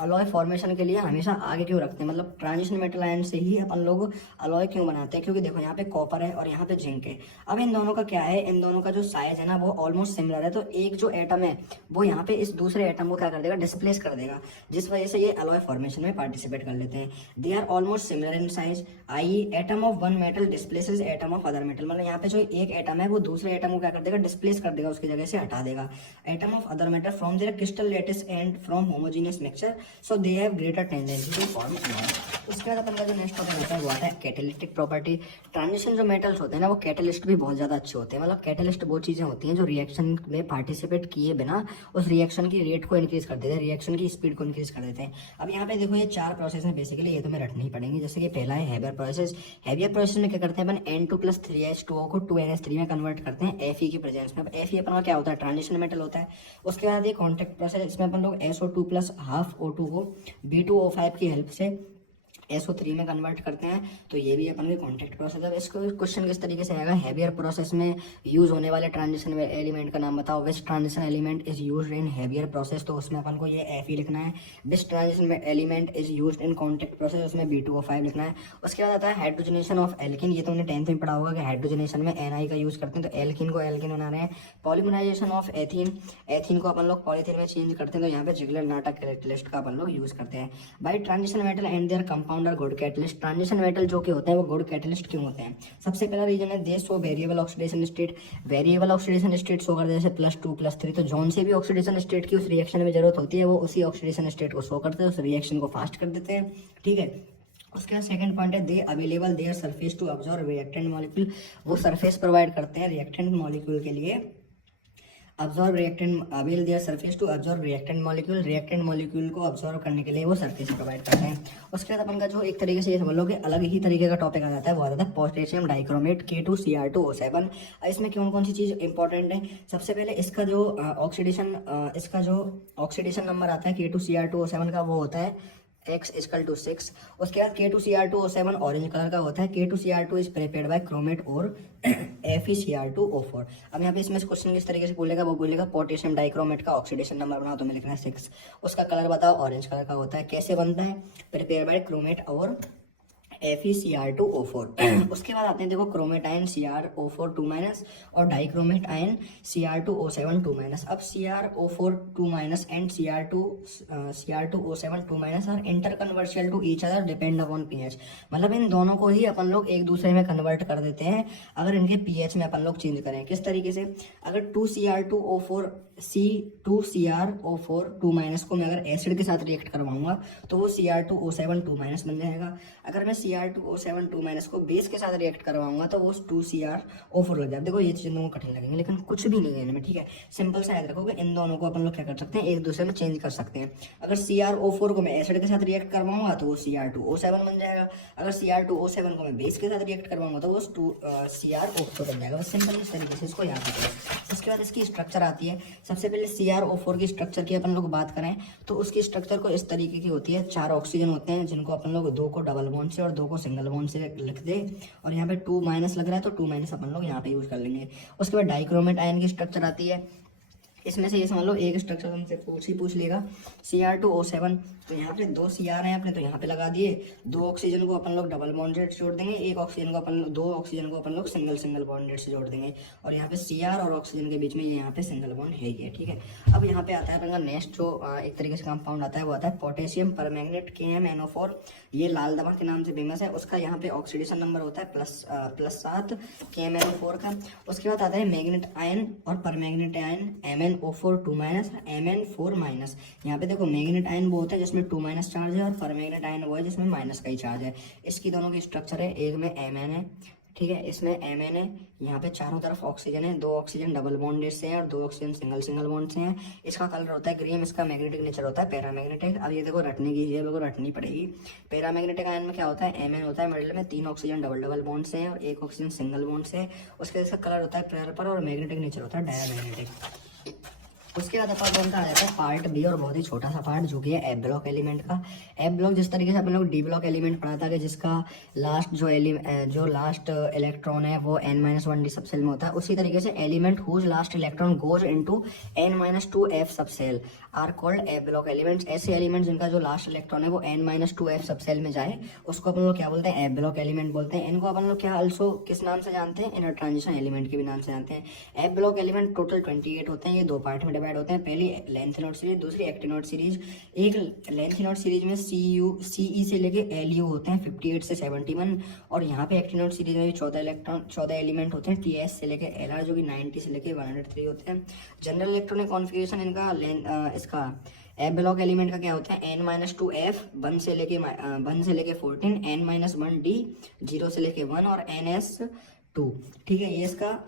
अलॉय फॉर्मेशन के लिए हमेशा आगे क्यों रखते हैं, मतलब ट्रांजिशन मेटल आयन से ही अपन लोग अलॉय क्यों बनाते हैं, क्योंकि देखो यहाँ पे कॉपर है और यहाँ पे जिंक है। अब इन दोनों का क्या है, इन दोनों का जो साइज है ना वो ऑलमोस्ट सिमिलर है, तो एक जो एटम है वो यहाँ पे इस दूसरे एटम को क्या कर देगा, डिस्प्लेस कर देगा, जिस वजह से ये अलॉय फॉर्मेशन में पार्टिसिपेट कर लेते हैं। They are almost similar in size, I atom of one metal displaces atom of other metal, मतलब यहाँ पे जो एक एटम है वो दूसरे एटम को क्या कर देगा, डिस्प्लेस कर देगा, उसकी जगह से हटा देगा। Atom of other metal from their crystal lattice and from homogeneous mixture, so they have greater tendency to form alloy. उसके बाद अपन का जो नेक्स्ट टॉपिक होता है वो आता है कैटेलिस्टिक प्रॉपर्टी। ट्रांजिशन जो मेटल्स होते हैं ना वो कैटेलिस्ट भी बहुत ज्यादा अच्छे होते हैं, मतलब कैटेलिस्ट वो चीजें होती हैं जो रिएक्शन में पार्टिसिपेट किए बिना उस रिएक्शन की रेट को इंक्रीज कर देते हैं, रिएक्शन की स्पीड को इंक्रीज कर देते हैं। अब यहाँ पे देखो ये 4 प्रोसेस है बेसिकली, ये तो मैं रटनी ही पड़ेंगे। जैसे कि पहला है हैबियर प्रोसेस। हैबियर प्रोसेस में क्या करते हैं अपन, N2+3H2O को 2NH3 में कन्वर्ट करते हैं Fe की प्रेजेंस में। अब Fe अपन का क्या होता है, ट्रांजिशन मेटल होता है। उसके बाद ये कॉन्टैक्ट प्रोसेस, इसमें अपन लोग SO2+½ O2 को B2O5 की हेल्प से SO3 में कन्वर्ट करते हैं, तो ये भी अपन के कॉन्टैक्ट प्रोसेस है। इसको क्वेश्चन किस तरीके से आएगा, हैवियर प्रोसेस में यूज होने वाले ट्रांजिशन एलिमेंट का नाम बताओ। विच transition element is used in heavier process, तो उसमें अपन को ये Fe लिखना है। विच transition element is used in contact process, उसमें B2O5 लिखना है। उसके बाद आता है हाइड्रोजनेशन ऑफ एल्किन, ये तो हमने 10th में पढ़ा होगा कि हाइड्रोजनेशन में Ni का यूज करते हैं, तो एल्किन को एल्किन बना रहे हैं। पॉलीमराइजेशन ऑफ एथीन, एथीन को अपन लोग पॉलीथीन में चेंज करते हैं, तो यहाँ पे जिगलर नाटा कैटेलिस्ट का अपन लोग यूज करते हैं। By transition metal and there compound good catalyst, transition metal जो कि होते हैं वो गुड कैटलिस्ट क्यों होते हैं। सबसे पहला रीजन है दे show variable oxidation state, variable oxidation state show कर दे, जैसे +2 +3, तो जौन से भी ऑक्सीडेशन स्टेट की उस रिएक्शन में जरूरत होती है वो उसी ऑक्सीडेशन स्टेट को शो करते हैं, उस रिएक्शन को फास्ट कर देते हैं, ठीक है। उसके बाद सेकंड पॉइंट है they available their surface to observe reactant molecule, वो सरफेस प्रोवाइड करते हैं रिएक्टेंट मॉलिक्यूल के लिए। Absorb reactant avail their surface to absorb reactant molecule, reactant molecule को अब्जॉर्व करने के लिए वो सरफेस प्रोवाइड करते हैं। उसके बाद अपन का जो एक तरीके से ये समझ लो कि अलग ही तरीके का टॉपिक आ जाता है, वो आ जाता है पोटेशियम डाइक्रोमेट K2Cr2O7। इसमें कौन कौन सी चीज इंपॉर्टेंट है, सबसे पहले इसका जो ऑक्सीडेशन नंबर आता है K2Cr2O7 का, वो होता है X=6। उसके बाद K2Cr2O7 ऑरेंज कलर का होता है। K2Cr2 is prepared by chromate और FeCr2O4। अब यहाँ पे इसमें क्वेश्चन किस तरीके से बोलेगा, वो बोलेगा पोटेशियम डाइक्रोमेट का ऑक्सीडेशन नंबर बनाओ, तो मैं लिखना है 6। उसका कलर बताओ, ऑरेंज कलर का होता है। कैसे बनता है, प्रिपेयर बाय क्रोमेट और FeCr2O4। उसके बाद आते हैं देखो क्रोमेट आयन Cr2O4 2- और डाइक्रोमेट आयन Cr2O7 2-। अब Cr2O4 2- and Cr2O7 2- are interconvertible to each other depend upon pH, मतलब इन दोनों को ही अपन लोग एक दूसरे में कन्वर्ट कर देते हैं अगर इनके pH में अपन लोग चेंज करें। किस तरीके से, अगर 2Cr2O4 2 को मैं अगर एसिड के साथ रिएक्ट करवाऊंगा तो वो Cr2O7 2- बन जाएगा। अगर मैं Cr2O7 2- को बेस के साथ रिएक्ट करवाऊंगा तो वो 2Cr2O4 लग जाए। देखो ये चीज़ लोगों को कठिन लगेंगे लेकिन कुछ भी नहीं है इनमें, ठीक है। सिंपल सा याद रखो कि इन दोनों को अपन लोग क्या कर सकते हैं, एक दूसरे में चेंज कर सकते हैं। अगर Cr2O4 को मैं एसिड के साथ रिएक्ट करवाऊंगा तो वो Cr2O7 बन जाएगा। अगर Cr2O7 को मैं बेस के साथ रिएक्ट करवाऊंगा तो वो Cr2O4 बन जाएगा। बस सिंपल इस तरीके से इसको याद रखें। उसके बाद इसकी स्ट्रक्चर आती है। सबसे पहले Cr2O4 की स्ट्रक्चर की अपन लोग बात करें तो उसकी स्ट्रक्चर को इस तरीके की होती है। 4 ऑक्सीजन होते हैं जिनको अपन लोग 2 को डबल बॉन्ड से और 2 को सिंगल बॉन्ड से लिख दे, और यहाँ पे 2- लग रहा है तो 2- अपन लोग यहाँ पे यूज कर लेंगे। उसके बाद डाइक्रोमेट आयन की स्ट्रक्चर आती है। इसमें से ये समझ लो एक स्ट्रक्चर हमसे पूछ लेगा Cr2O7, तो यहाँ पे 2 Cr हैं अपने तो यहाँ पे लगा दिए। 2 ऑक्सीजन को अपन लोग डबल बॉन्डेड से जोड़ देंगे, 2 ऑक्सीजन को अपन लोग सिंगल बॉन्डेड से जोड़ देंगे, और यहाँ पे Cr और ऑक्सीजन के बीच में यहाँ पे सिंगल बॉन्ड है ये, ठीक है। अब यहाँ पे आता है अपना नेक्स्ट जो एक तरीके से कंपाउंड आता है वो आता है पोटेशियम परमैंगनेट KMnO4। ये लाल दवा के नाम से फेमस है। उसका यहाँ पे ऑक्सीडेशन नंबर होता है +7 KMnO4 का। उसके बाद आता है मैग्नेट आयन और परमैंगनेट आयन MnO4 2- Mn4-। यहाँ पे देखो मैग्नेट आयन वो होता है जिसमें 2- चार्ज है और परमैंगनेट आयन वो है जिसमें माइनस का ही चार्ज है। इसकी दोनों की स्ट्रक्चर है, एक में Mn है, ठीक है, इसमें Mn है। यहाँ पे चारों तरफ ऑक्सीजन है, 2 ऑक्सीजन डबल बॉन्डेड से हैं और 2 ऑक्सीजन सिंगल बॉन्ड से हैं। इसका कलर होता है ग्रीन, इसका मैग्नेटिक नेचर होता है पैरामैग्नेटिक। अब ये देखो रटने की है, रटनी पड़ेगी। पैरामैग्नेटिक आयन में क्या होता है, Mn होता है मिडिल में, 3 ऑक्सीजन डबल बॉन्ड से हैं और 1 ऑक्सीजन सिंगल बॉन्ड से है। उसके इसका कलर होता है पर्पल और मैग्नेटिक नेचर होता है डायमैग्नेटिक। उसके बाद अपन आ जाता है पार्ट बी और बहुत ही छोटा सा पार्ट जो कि है एफ ब्लॉक एलिमेंट का। एफ ब्लॉक जिस तरीके से अपन लोग डी ब्लॉक एलिमेंट पढ़ा था कि जिसका लास्ट जो लास्ट इलेक्ट्रॉन है वो n-1 डी सबसेल में होता है, उसी तरीके से element whose last electron goes into n-2 f subshell are called f block elements. ऐसे एलिमेंट जिनका जो लास्ट इलेक्ट्रॉन है वो n-2 एफ सबसेल में जाए उसको अपन लोग क्या बोलते हैं, एफ ब्लॉक एलिमेंट बोलते हैं। इनको अपन लोग क्या आल्सो किस नाम से जानते हैं, इनर ट्रांजिशन एलिमेंट के भी नाम से जानते हैं। एफ ब्लॉक एलिमेंट टोटल 28 होते हैं, ये दो पार्ट में डिवाइड होते हैं। पहली लेंथ नोट सीरीज, दूसरी एक्टिनोड सीरीज। एक लेंथ नोट सीरीज में CE से लेके LU होते हैं 58 से 71, और यहाँ पे एक्टिनोड सीरीज में भी 14 एलिमेंट होते हैं TS से लेके LR जो कि 90 से लेके 103 होते हैं। जनरल इलेक्ट्रॉनिक कॉन्फ़िगरेशन इनका इसका एफ ब्लॉक एलिमेंट का क्या होता है, n-2 F 1 से लेके 14, n-1 D 0 से लेके 1 और ns2। ठीक है, ये इसका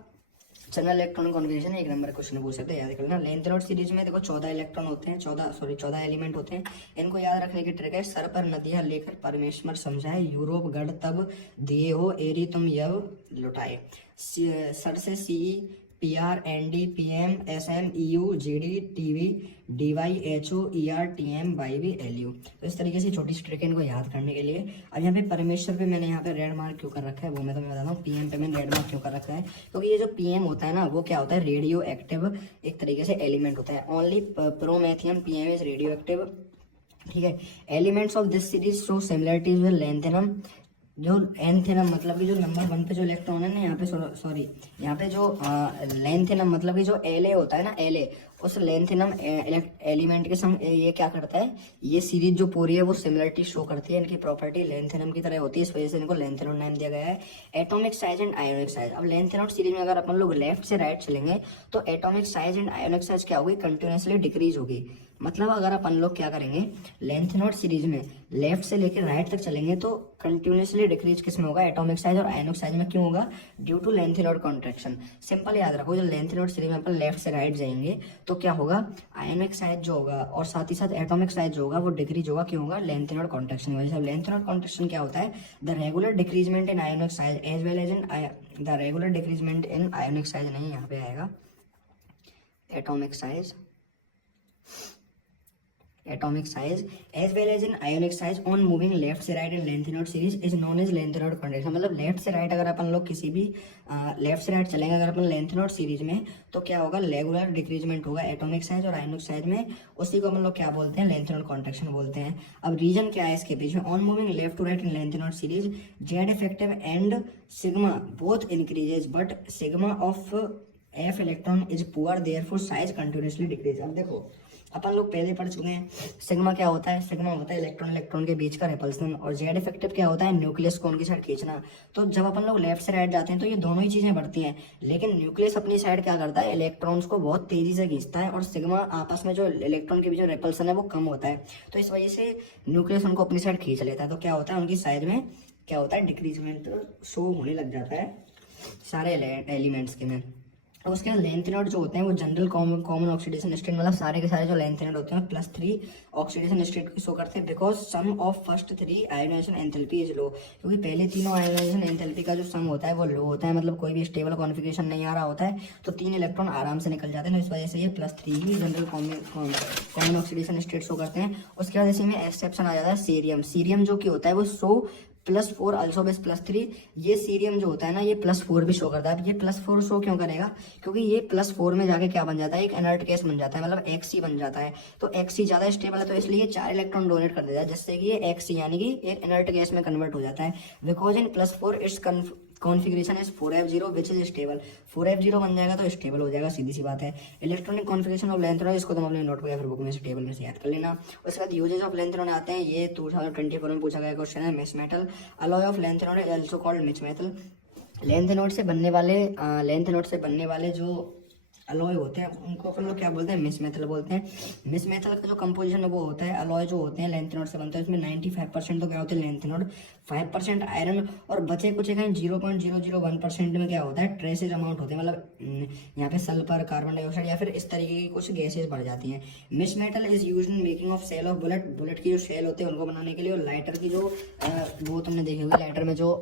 जनरल इलेक्ट्रॉनिक कॉन्फ़िगरेशन। एक नंबर क्वेश्चन पूछ सकते हैं, याद कर लेना। लेंथ नोट सीरीज में देखो 14 इलेक्ट्रॉन होते हैं, 14 एलिमेंट होते हैं। इनको याद रखने की ट्रिक है, सर पर नदियां लेकर परमेश्वर समझाए, यूरोप गढ़ तब दिए हो एरी तुम यव लुटाए। सर से CE PR ND PM SM EU GD TV DY HO ER TM YV LU। तो इस तरीके से छोटी सी ट्रिक है इनको याद करने के लिए। अब यहाँ पे परमेश्वर पे मैंने यहाँ पे रेड मार्क क्यों कर रखा है वो मैं तुम्हें बताता हूँ। PM पे मैंने रेड मार्क क्यों कर रखा है, क्योंकि ये जो PM होता है ना वो क्या होता है, रेडियो एक्टिव एक तरीके से एलिमेंट होता है। Only promethium PM is radio active. ठीक है, elements of this series show similarities with lanthanum. जो एंथेनम मतलब कि जो नंबर 1 पे जो इलेक्ट्रॉन है ना, यहाँ पे सॉरी यहाँ पे जो लेंथेनम मतलब कि जो La होता है ना, La उस लेंथेनम एलिमेंट के संग ये क्या करता है, ये सीरीज जो पूरी है वो सिमिलरिटी शो करती है। इनकी प्रॉपर्टी लेंथेनम की तरह होती है, इस वजह से इनको लेंथेनोड नाम दिया गया है। Atomic size and ionic size. अब लेंथेनोड सीरीज में अगर अपन लोग लेफ्ट से राइट चलेंगे तो atomic size and ionic size क्या होगी, कंटिन्यूसली डिक्रीज होगी। मतलब अगर अपन लोग क्या करेंगे, लेंथ नोट सीरीज में लेफ्ट से लेकर राइट तक चलेंगे तो कंटिन्यूसली डिक्रीज किस में होगा, एटॉमिक साइज और आयनिक साइज में। क्यों होगा, due to lanthanoid contraction. Simple याद रखो, जो लेंथ नोट सीरीज में अपन लेफ्ट से राइट जाएंगे तो क्या होगा, आयनिक साइज जो होगा और साथ ही साथ एटॉमिक साइज जो होगा वो डिक्रीज होगा। क्यों होगा, लेंथ नोट कॉन्ट्रैक्शन की वजह से। लेंथ नोट कॉन्ट्रैक्शन क्या होता है, the regular decreasement in ionic size as well as in the regular decreasement in ionic size, नहीं यहाँ पे आएगा atomic size as well as in ionic size on moving left से right in length node series is known as length node contraction। मतलब left से right अगर अपन लोग किसी भी लेफ्ट से राइट चलेंगे अगर अपन लेंथ नोड सीरीज में तो क्या होगा, रेगुलर डिक्रीजमेंट होगा एटॉमिक साइज और आयनिक साइज में। उसी को अपन लोग क्या बोलते हैं, लेंथ नोड कॉन्ट्रैक्शन बोलते हैं। अब रीजन क्या है इसके पीछे, on moving left to right in lanthanoid series Z effective and sigma both increases but sigma of f electron is poor therefore size continuously decrease. अब देखो अपन लोग पहले पढ़ चुके हैं, सिग्मा क्या होता है, सिग्मा होता है इलेक्ट्रॉन के बीच का रिपल्सन, और जेड इफेक्टिव क्या होता है, न्यूक्लियस को उनकी साइड खींचना। तो जब अपन लोग लेफ्ट से राइट जाते हैं तो ये दोनों ही चीजें बढ़ती हैं, लेकिन न्यूक्लियस अपनी साइड क्या करता है, इलेक्ट्रॉन्स को बहुत तेजी से खींचता है, और सिग्मा आपस में जो इलेक्ट्रॉन के बीच रिपल्सन है वो कम होता है। तो इस वजह से न्यूक्लियस उनको अपनी साइड खींच लेता है। तो क्या होता है, उनकी साइज में क्या होता है, डिक्रीजमेंट शो होने लग जाता है सारे एलिमेंट्स के में। और उसके बाद लेंथ नोड जो होते हैं वो जनरल कॉमन ऑक्सीडेशन स्टेट, मतलब सारे के सारे जो लेंथ नोड होते हैं +3 ऑक्सीडेशन स्टेट को शो करते हैं। Because sum of first 3 ionisation enthalpy is low, क्योंकि पहले तीनों आयोनाइजेशन एंथैल्पी का जो सम होता है वो लो होता है, मतलब कोई भी स्टेबल कॉन्फिगरेशन नहीं आ रहा होता है, तो 3 इलेक्ट्रॉन आराम से निकल जाते हैं। तो इस वजह से ये +3 ही general common oxidation state show करते हैं। उसके बाद इसी में एक्सेप्शन आ जाता है सीरियम। सीरियम जो कि होता है वो शो +4 अल्सो बेस +3। ये सीरियम जो होता है ना ये +4 भी शो करता है। अब ये +4 शो क्यों करेगा, क्योंकि ये +4 में जाके क्या बन जाता है, एक इनर्ट केस बन जाता है, मतलब Xc बन जाता है। तो Xc ज्यादा स्टेबल है तो इसलिए 4 इलेक्ट्रॉन डोनेट कर देता है, जिससे कि ये Xc यानी कि एक इनर्ट केस में कन्वर्ट हो जाता है। Because in +4 it's configuration is 4f0 which is stable. 4f0 बन जाएगा तो स्टेबल हो जाएगा, सीधी सी बात है। Electronic configuration of length node, इसको तुम अपने नोटबुक या फिर बुक में से टेबल में से याद कर लेना। उसके बाद यूजेज ऑफ लेंथ नोड आते हैं, ये 2024 में पूछा गया क्वेश्चन है। Mix metal alloy of length node is also called mix metal. Length node से बनने वाले जो अलॉय होते हैं उनको अपन लोग क्या बोलते हैं, मिस मेटल बोलते हैं। मिस मेटल का जो कंपोजिशन है वो होता है, अलॉय जो होते हैं लेंथ नोड से बनते हैं, उसमें 95% तो क्या होते हैं लेंथ नोड, 5% आयरन और बचे कुछ कहीं 0.001% में क्या होता है, ट्रेसेज अमाउंट होते हैं, मतलब यहाँ पे सल्फर, कार्बन डाइऑक्साइड या फिर इस तरीके की कुछ गैसेज बढ़ जाती हैं। Misch metal is used in making of shell of bullet. Bullet की जो सेल होते हैं उनको बनाने के लिए, और लाइटर की जो वो तुमने देखी होगी, लाइटर में जो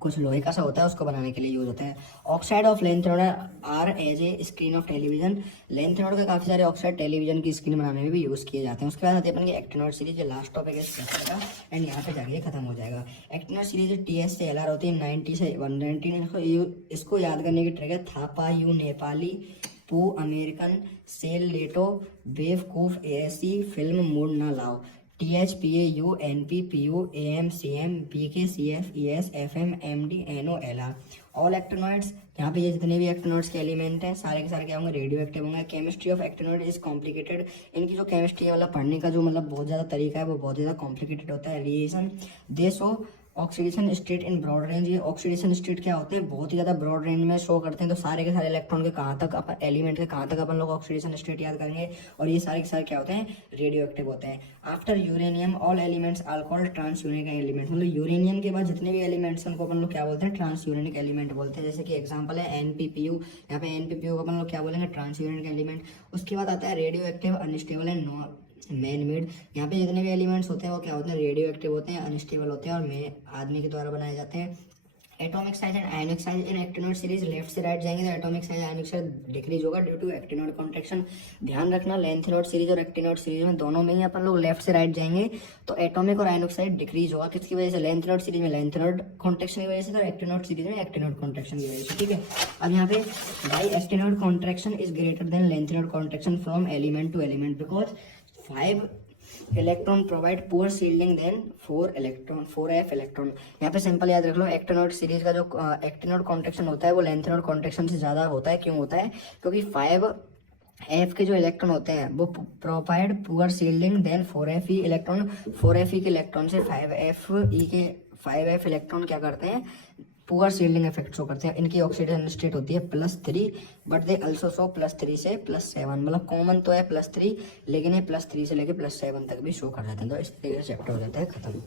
कुछ लोहे का सा होता है, उसको बनाने के लिए यूज होता है। Oxide of lanthanoid are as a screen of television. Lanthanoid के काफी सारे ऑक्साइड टेलीविजन की स्क्रीन बनाने में भी यूज किए जाते हैं। उसके बाद आती है अपन की एक्टिनॉइड सीरीज, लास्ट टॉपिक है इस चैप्टर का एंड यहाँ पे जाके खत्म हो जाएगा। एक्टिनॉइड सीरीज TS से LR होती है 90 से 119। इसको याद करने की ट्रिक है थापा यू नेपाली पू अमेरिकन सेल लेटो बेवकूफ एसी फिल्म मूड ना लाओ THPAU NP PU AM CM PK CF ES FM MD NO LR। All actinoids, यहाँ पे ये जितने भी एक्टिनॉइड्स के एलिमेंट हैं सारे के सारे क्या होंगे, रेडियो एक्टिव होंगे। Chemistry of actinoid is complicated. इनकी जो केमिस्ट्री है मतलब पढ़ने का जो मतलब बहुत ज़्यादा तरीका है वो बहुत ज़्यादा कॉम्प्लिकेटेड होता है। Reaction they show oxidation state in broad range. ये ऑक्सीडेशन स्टेट क्या होते हैं, बहुत ही ज़्यादा ब्रॉड रेंज में शो करते हैं। तो सारे के सारे इलेक्ट्रॉन के कहाँ तक अपन एलिमेंट के कहाँ तक अपन लोग ऑक्सीडेशन स्टेट याद करेंगे, और ये सारे के सारे क्या होते हैं, रेडियो एक्टिव होते हैं। After uranium all elements are called transuranic element. मतलब यूरेनियम के बाद जितने भी एलिमेंट्स हैं उनको अपन लोग क्या बोलते हैं, ट्रांस यूरेनिक एलिमेंट बोलते हैं। जैसे कि एग्जाम्पल है NPPU, यहाँ पे NPPU को अपन लोग क्या बोलेंगे, ट्रांस यूरेनिक एलिमेंट। उसके बाद आता है radio active unstable and no man made. यहाँ पे जितने भी एलिमेंट्स होते हैं वो क्या होते हैं, रेडियो एक्टिव होते हैं, अनस्टेबल होते हैं और आदमी के द्वारा बनाए जाते हैं। Atomic size and ionic size in actinoid series left से राइट जाएंगे तो एटॉमिक साइज आयनिक साइज डिक्रीज होगा ड्यू टू एक्टिनॉइड कॉन्ट्रैक्शन। ध्यान रखना लेंथेनॉइड सीरीज और एक्टिनॉइड सीरीज में दोनों में ही अपन लोग लेफ्ट से राइट जाएंगे तो एटॉमिक और आयनिक साइज डिक्रीज होगा। किसकी वजह से, लेंथेनॉइड सीरीज में लेंथेनॉइड कॉन्ट्रैक्शन की वजह से, तो एक्टिनॉइड सीरीज में एक्टिनॉइड कॉन्ट्रैक्शन की वजह से। ठीक है, अब यहाँ पे by actinoid contraction is greater than lanthanoid contraction from element to element because 5 electron provide poor shielding than 4F electron. यहाँ पे सिंपल याद रख लो, एक्टिनॉइड सीरीज का जो एक्टिनॉइड कॉन्ट्रैक्शन होता है वो लेंथेनॉइड कॉन्ट्रैक्शन से ज़्यादा होता है। क्यों होता है, क्योंकि 5F के जो इलेक्ट्रॉन होते हैं वो provide poor shielding than 4Fe electron. 4Fe के इलेक्ट्रॉन से 5F इलेक्ट्रॉन क्या करते हैं, पुअर शील्डिंग इफेक्ट शो करते हैं। इनकी ऑक्सीडेशन स्टेट होती है +3 बट दे अल्सो शो +3 से +7। मतलब कॉमन तो है +3 लेकिन ये +3 से लेके +7 तक भी शो कर जाते हैं। तो इस तरीके से चैप्टर हो जाता है खत्म।